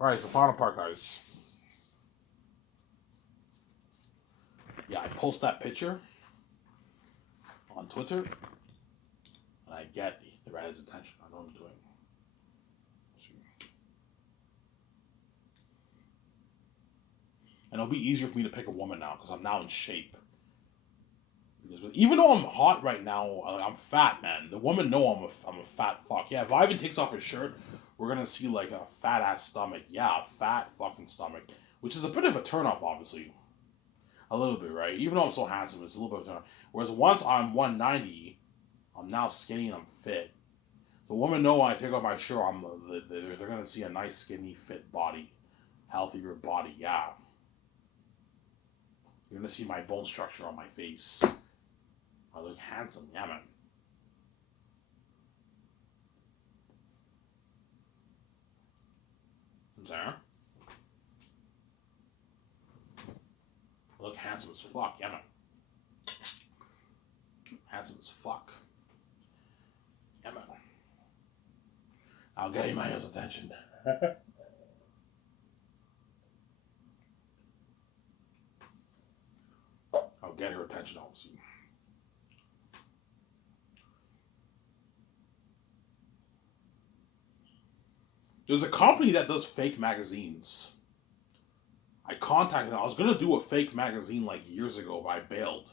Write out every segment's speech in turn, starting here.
Alright, so final part, guys. Yeah, I post that picture on Twitter, and I get the Reddit's attention. I know what I'm doing. And it'll be easier for me to pick a woman now because I'm now in shape. Because even though I'm hot right now, I'm fat, man. The women know I'm a fat fuck. Yeah, if Ivan takes off his shirt, we're gonna see like a fat ass stomach. Yeah, a fat fucking stomach, which is a bit of a turnoff, obviously. A little bit, right? Even though I'm so handsome, it's a little bit of a turnoff. Whereas once I'm 190, I'm now skinny and I'm fit. So women know when I take off my shirt, they're gonna see a nice skinny fit body, healthier body. Yeah, you're gonna see my bone structure on my face. I look handsome. Yeah, man. I'm saying. I look handsome as fuck. Yeah, man. Handsome as fuck. Yeah, man. I'll get Maya's attention. I'll get her attention, obviously. There's a company that does fake magazines. I contacted them. I was gonna do a fake magazine like years ago, but I bailed.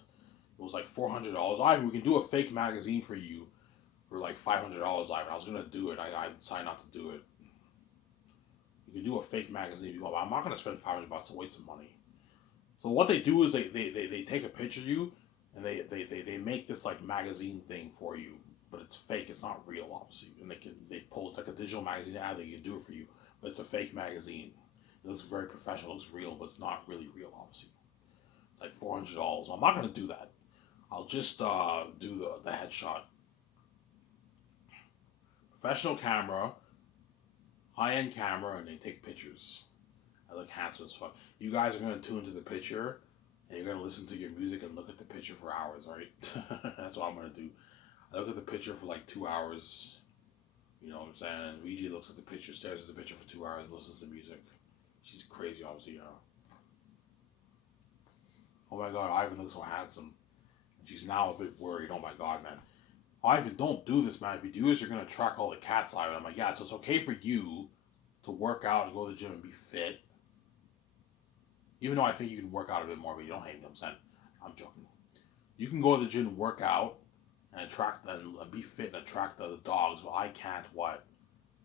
It was like $400. We can do a fake magazine for you for like $500. I was gonna do it. I decided not to do it. You can do a fake magazine if you want, but I'm not gonna spend $500. It's a waste of money. So what they do is they take a picture of you and they make this like magazine thing for you, but it's fake. It's not real, obviously. And they pull it's like a digital magazine ad. They can do it for you, but it's a fake magazine. It looks very professional. It looks real, but it's not really real, obviously. It's like $400. I'm not gonna do that. I'll just do the headshot. Professional camera, high end camera, and they take pictures. I look handsome as fuck. You guys are gonna tune to the picture, and you're gonna listen to your music and look at the picture for hours, right? That's what I'm gonna do. I look at the picture for like 2 hours. You know what I'm saying? And VG looks at the picture, stares at the picture for 2 hours, listens to music. She's crazy, obviously, you know. Oh my god, Ivan looks so handsome. And she's now a bit worried. Oh my god, man. Ivan, don't do this, man. If you do this, you're gonna attract all the cats, Ivan. I'm like, yeah, so it's okay for you to work out and go to the gym and be fit. Even though I think you can work out a bit more, but you don't hate me. I'm saying, I'm joking. You can go to the gym and work out and attract and be fit and attract the dogs, but I can't what?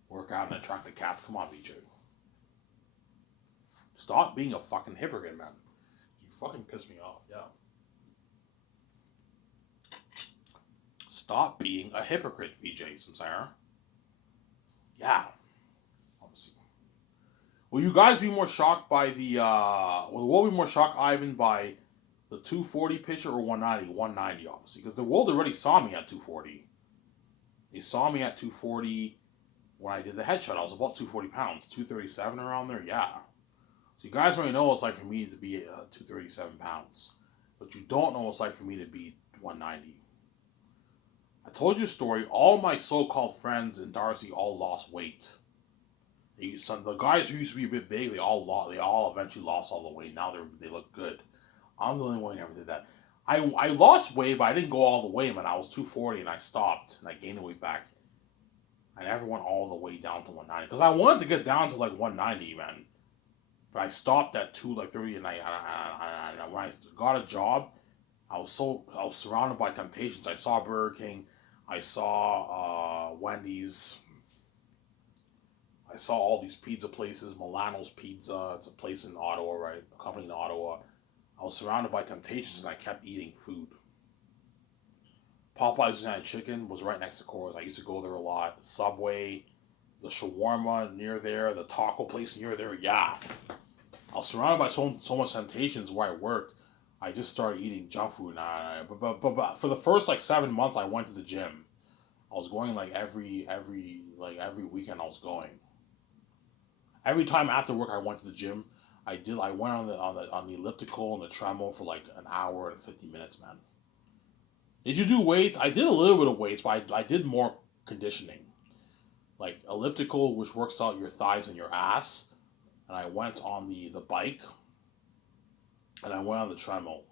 Work out and attract the cats. Come on, BJ. Stop being a fucking hypocrite, man. You fucking piss me off. Yeah. Stop being a hypocrite, BJ Samsara. Yeah. Obviously. Will you guys be more shocked by the will be more shocked, Ivan, by the 240 pitcher or 190? 190, obviously. Because the world already saw me at 240. They saw me at 240 when I did the headshot. I was about 240 pounds. 237 around there, yeah. So you guys already know what it's like for me to be 237 pounds. But you don't know what it's like for me to be 190. I told you a story. All my so-called friends in Darcy all lost weight. The guys who used to be a bit big, they all eventually lost all the weight. Now they look good. I'm the only one who never did that. I lost weight, but I didn't go all the way, man. I was 240 and I stopped and I gained the weight back. I never went all the way down to 190 because I wanted to get down to like 190, man. But I stopped at 230, and when I got a job, I was surrounded by temptations. I saw Burger King, I saw Wendy's, I saw all these pizza places. Milano's Pizza, it's a place in Ottawa, right? A company in Ottawa. I was surrounded by temptations, and I kept eating food. Popeyes and Chicken was right next to Coors. I used to go there a lot. Subway, the shawarma near there, the taco place near there. Yeah, I was surrounded by so much temptations where I worked. I just started eating junk food. But for the first like 7 months, I went to the gym. I was going like every weekend. I was going. Every time after work, I went to the gym. I went on the elliptical and the treadmill for like an hour and 50 minutes, man. Did you do weights? I did a little bit of weights, but I did more conditioning. Like elliptical, which works out your thighs and your ass. and I went on the bike, and I went on the treadmill,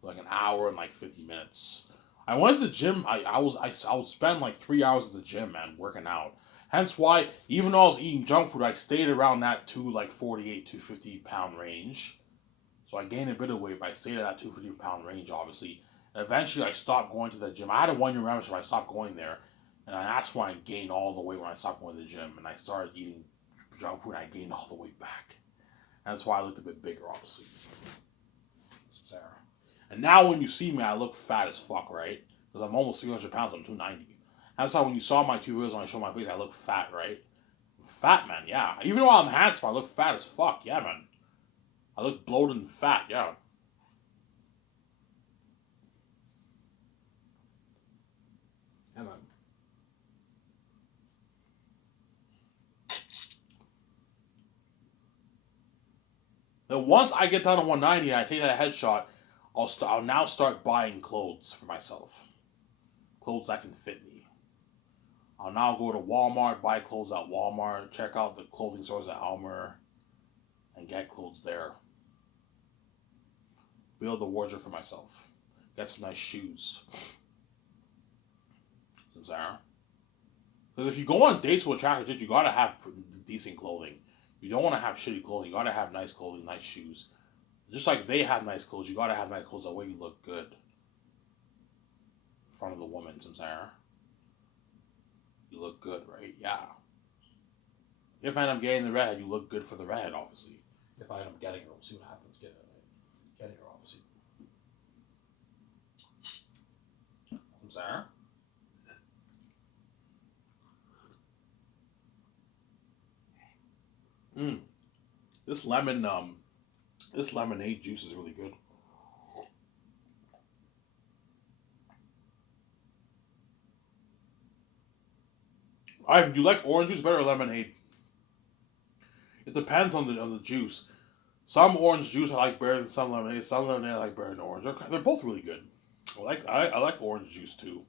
like an hour and like 50 minutes. I went to the gym. I would spend like 3 hours at the gym, man, working out. Hence why, even though I was eating junk food, I stayed around that 248 250 pound range. So I gained a bit of weight, but I stayed at that 250 pound range, obviously. And eventually, I stopped going to the gym. I had a 1 year membership. I stopped going there, and that's when I gained all the weight when I stopped going to the gym, and I started eating junk food, and I gained all the weight back. And that's why I looked a bit bigger, obviously. Sarah. And now when you see me, I look fat as fuck, right? Because I'm almost 300 pounds. I'm 290. That's how when you saw my 2 videos when I showed my face, I look fat, right? I'm fat, man, yeah. Even though I'm handsome, I look fat as fuck, yeah, man. I look bloated and fat, yeah. Yeah, man. Then once I get down to 190 and I take that headshot, I'll now start buying clothes for myself. Clothes that can fit me. I'll now go to Walmart, buy clothes at Walmart, check out the clothing stores at Elmer, and get clothes there. Build a wardrobe for myself. Get some nice shoes. Some Zara. Because if you go on dates with attractive chicks, you gotta have decent clothing. You don't want to have shitty clothing. You gotta have nice clothing, nice shoes. Just like they have nice clothes, you gotta have nice clothes that way you look good in front of the woman, some Zara. You look good, right? Yeah. If I end up getting the redhead, you look good for the redhead, obviously. If I end up getting her, we'll see what happens. Getting her, obviously. I'm sorry. This this lemonade juice is really good. Ivan, do you like orange juice better or lemonade? It depends on the juice. Some orange juice I like better than some lemonade. Some lemonade I like better than orange. They're both really good. I like orange juice too.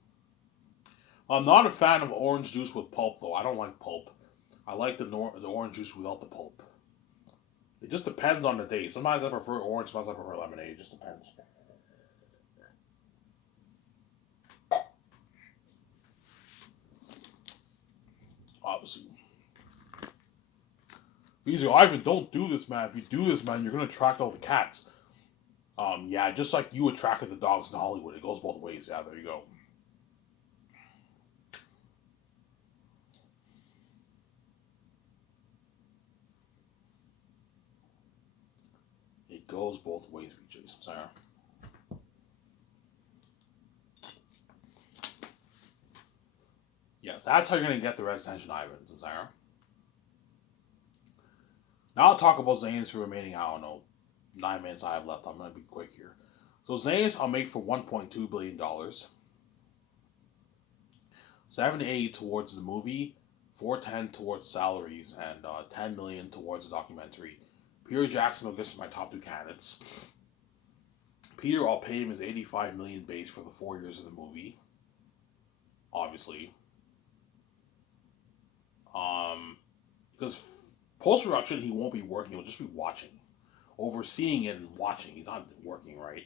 I'm not a fan of orange juice with pulp though. I don't like pulp. I like the orange juice without the pulp. It just depends on the day. Sometimes I prefer orange. Sometimes I prefer lemonade. It just depends. Obviously. Easy, Ivan, don't do this, man. If you do this, man, you're gonna attract all the cats. Yeah, just like you attracted the dogs in Hollywood. It goes both ways. Yeah, there you go. It goes both ways, VJ. Sorry. Yes, that's how you're gonna get the residential Ivan. Sorry. Now I'll talk about Zane's for remaining, I don't know, 9 minutes I have left. I'm going to be quick here. So Zane's I'll make for $1.2 billion. 70 towards the movie, 410 towards salaries, and 10 million towards the documentary. Peter Jackson will get my top two candidates. Peter, I'll pay him his 85 million base for the 4 years of the movie. Obviously. Because post production he won't be working, he'll just be watching. Overseeing it and watching. He's not working, right?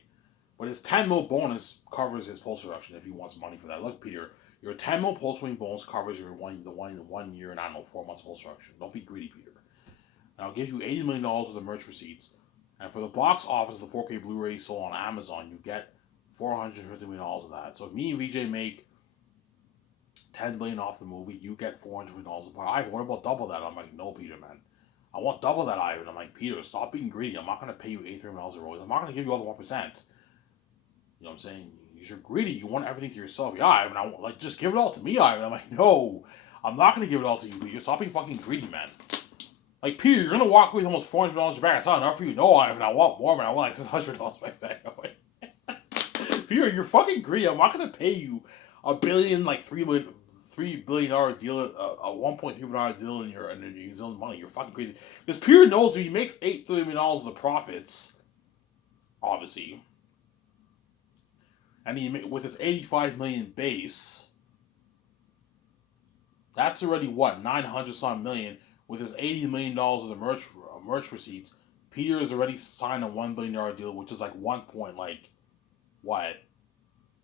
But his 10 mil bonus covers his post production if he wants money for that. Look, Peter, your 10 mil post production bonus covers your one year and I don't know 4 months post production. Don't be greedy, Peter. And I'll give you $80 million of the merch receipts. And for the box office, the 4K Blu-ray sold on Amazon, you get $450 million of that. So if me and VJ make $10 million off the movie, you get $400 million. Ivan, what about double that? I'm like, no, Peter, man. I want double that, Ivan. I'm like, Peter, stop being greedy. I'm not going to pay you $83 million of royalties. I'm not going to give you all the 1%. You know what I'm saying? You're greedy. You want everything to yourself. Yeah, Ivan, just give it all to me, Ivan. I'm like, no, I'm not going to give it all to you, Peter. Stop being fucking greedy, man. Like, Peter, you're going to walk away with almost $400 in your bank. It's not enough for you. No, Ivan, I want more, man. I want like $600 in my bank. Peter, you're fucking greedy. I'm not going to pay you $1 billion, like $3 billion deal, a $1.3 billion deal in your New Zealand money. You're fucking crazy. Because Peter knows if he makes $8 million of the profits, obviously, and he with his 85 million base, that's already what 900 some million with his $80 million of the merch receipts, Peter has already signed a $1 billion deal, which is like what?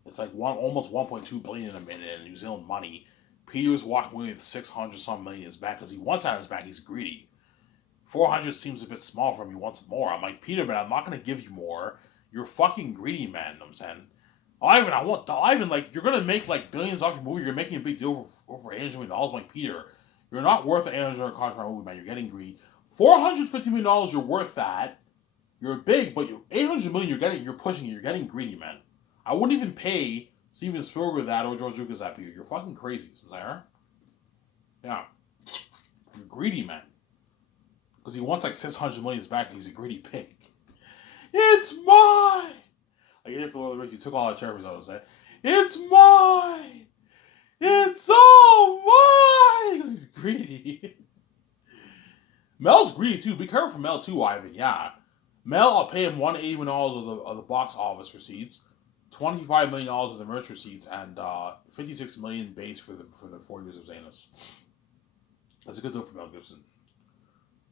It's like almost 1.2 billion in New Zealand money. Peter's walking away with 600 some million in his bank because he wants that in his bank. He's greedy. 400 seems a bit small for him. He wants more. I'm like, Peter, man, I'm not gonna give you more. You're fucking greedy, man. You know what I'm saying, Ivan, like, you're gonna make like billions off your movie. You're making a big deal over $800 million. I'm like, Peter, you're not worth an $800 million contract movie, man. You're getting greedy. $450 million, you're worth that. You're big, but $800 million, you're pushing it. You're getting greedy, man. I wouldn't even pay Steven Spielberg that or George Lucas that, Peter. You're fucking crazy, Sarah. Yeah, you're greedy, man. Because he wants like 600 million back and he's a greedy pig. It's mine! Like, if the Lord of the Rings, he took all the cherries out and said, it's mine! It's all mine! Because he's greedy. Mel's greedy too. Be careful for Mel too, Ivan. Yeah. Mel, I'll pay him $180 million of the box office receipts, $25 million of the merch receipts, and $56 million base for the 4 years of Zanus. That's a good deal for Mel Gibson.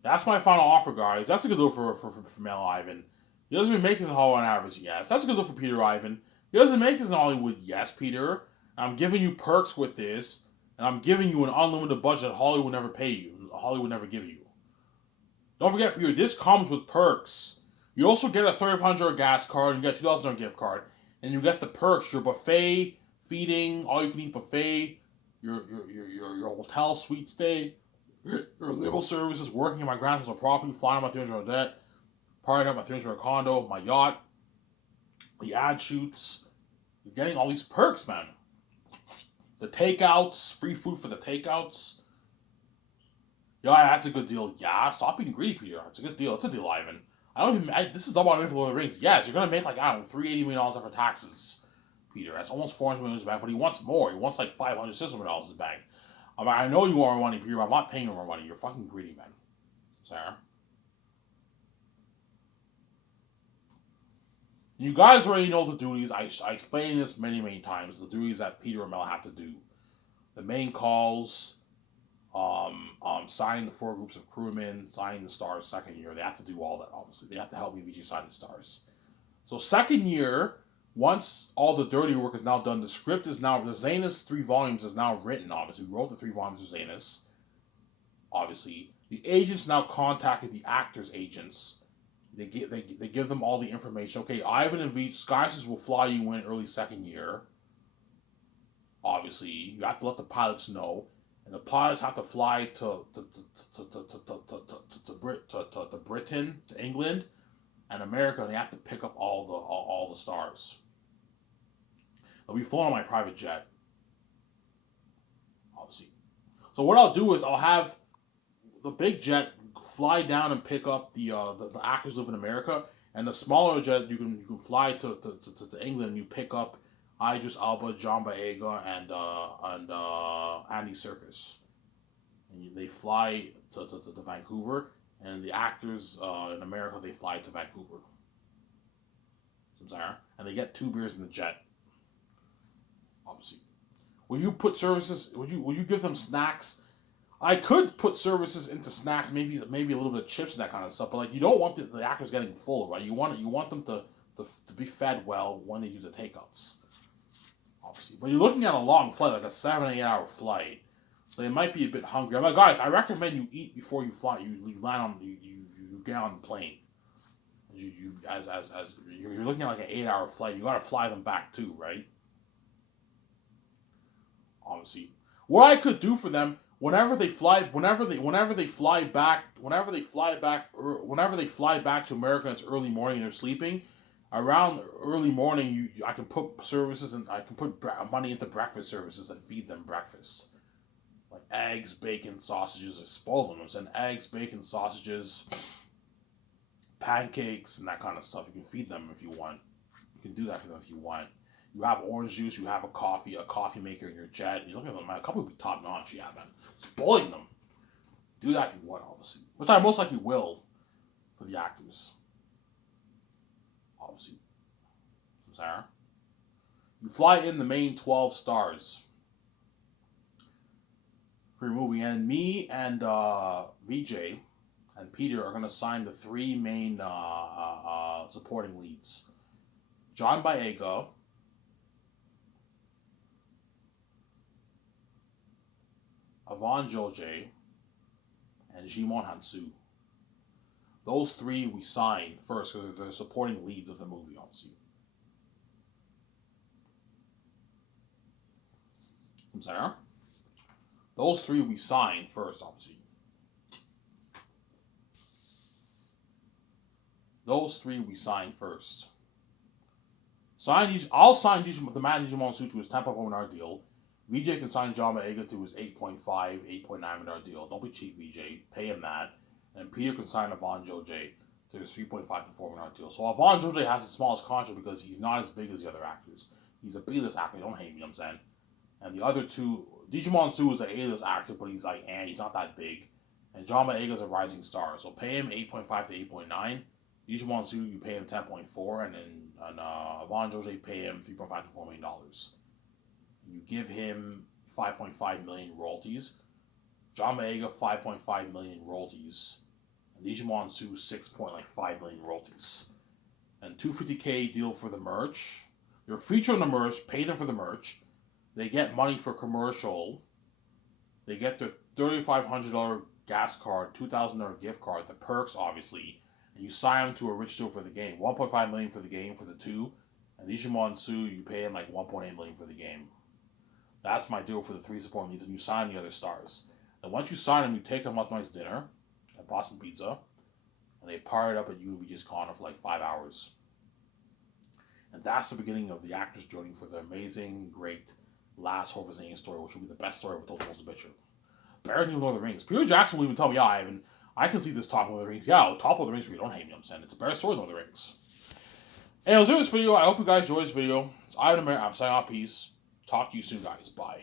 That's my final offer, guys. That's a good deal for Mel Ivan. He doesn't even make his in Hollywood on average, yes. That's a good deal for Peter Ivan. He doesn't make his in Hollywood, yes, Peter. I'm giving you perks with this, and I'm giving you an unlimited budget that Hollywood would never pay you. Hollywood would never give you. Don't forget, Peter, this comes with perks. You also get a $3,500 gas card, and you get a $2,000 gift card, and you get the perks, your buffet, feeding, all-you-can-eat buffet, your hotel suite stay, your limo services, working in my grandfather's property, flying on my $300 jet, partying at my $300 condo, my yacht, the ad shoots. You're getting all these perks, man. The takeouts, free food for the takeouts. Yeah, that's a good deal. Yeah, stop being greedy, Peter. It's a good deal. It's a deal, Ivan. This is all about Lord of the Rings. Yes, you're going to make like, I don't know, $380 million after taxes, Peter. That's almost $400 million in his bank, but he wants more. He wants like $500, $600 million in his bank. I know you want more money, Peter, but I'm not paying you more money. You're fucking greedy, man. Sarah. You guys already know the duties. I explained this many, many times. The duties that Peter and Mel have to do. The main calls, signing the 4 groups of crewmen, signing the stars second year. They have to do all that, obviously. They have to help EVG sign the stars. So second year, once all the dirty work is now done, the script is now, the Zanus 3 volumes is now written, obviously. We wrote the 3 volumes of Zanus, obviously. The agents now contacted the actors' agents. They give them all the information. Okay, Ivan and Skysys will fly you in early second year. Obviously, you have to let the pilots know. And the pilots have to fly to Britain, to England, and America, and they have to pick up all the stars. They'll be flown on my private jet, obviously. So what I'll do is I'll have the big jet fly down and pick up the actors who live in America, and the smaller jet you can fly to England and you pick up Idris Elba, John Boyega, and Andy Serkis. And they fly to Vancouver, and the actors in America, they fly to Vancouver. And they get 2 beers in the jet. Obviously. Will you put services, will you give them snacks? I could put services into snacks, maybe a little bit of chips and that kind of stuff, but like, you don't want the actors getting full, right? You want them to be fed well when they do the takeouts. Obviously. But you're looking at a long flight, like a 7-8 hour flight. So they might be a bit hungry. I'm like, guys, I recommend you eat before you fly. You land on you get on the plane. You're looking at like an 8 hour flight. You gotta fly them back too, right? Obviously. What I could do for them, whenever they fly back to America and it's early morning and they're sleeping, around early morning, I can put services and I can put money into breakfast services and feed them breakfast. Like eggs, bacon, sausages, spoil them. And eggs, bacon, sausages, pancakes, and that kind of stuff. You can feed them if you want. You can do that for them if you want. You have orange juice, you have a coffee maker in your jet. You look at them, man, a couple would be top notch, yeah, man. Spoiling them. Do that if you want, obviously. Which I most likely will for the actors. Obviously. Sarah. You fly in the main 12 stars for your movie, and me and VJ, and Peter are going to sign the three main supporting leads. John Boyega, Ivan Georgiou, and Djimon Hounsou. Those three we signed first because they're the supporting leads of the movie, obviously. I'm sorry? Those three we signed first, obviously. Those three we signed first. I'll sign the man Djimon Hounsou to his $10.4 million deal. VJ can sign John Boyega to his $8.5, $8.9 million deal. Don't be cheap, VJ. Pay him that. And Peter can sign Ivan Georgiou to his $3.5 to $4 million deal. So Ivan Georgiou has the smallest contract because he's not as big as the other actors. He's a B-list actor. Don't hate me, you know what I'm saying? And the other two, Djimon Hounsou is an A-list actor, but he's like, he's not that big. And John Boyega is a rising star. So pay him 8.5 to 8.9. Djimon Hounsou, you pay him 10.4, and then Ivan Georgiou, pay him $3.5 to $4 million. You give him $5.5 million royalties. John Boyega, $5.5 million royalties. And Djimon Hounsou, $6.5 million royalties. And $250K deal for the merch. They're featured on the merch. Pay them for the merch. They get money for commercial. They get their $3,500 gas card, $2,000 gift card, the perks, obviously. And you sign them to a rich deal for the game. $1.5 million for the game for the two. And Djimon Hounsou, you pay him like $1.8 million for the game. That's my deal for the three supporting leads, and you sign the other stars. And once you sign them, you take them out to a nice dinner at Boston Pizza, and they party up at UVG's Corner for like 5 hours. And that's the beginning of the actors' journey for the amazing, great last Horvath story, which will be the best story ever told to Most Bitcher. Better than Lord of the Rings. Peter Jackson will even tell me, yeah, Ivan, I can see this top of the Rings. Yeah, top of the Rings for you. Don't hate me, I'm saying. It's a better story than Lord of the Rings. Anyways, in this video, I hope you guys enjoyed this video. It's Ivan Amir. I'm signing off. Peace. Talk to you soon, guys. Bye.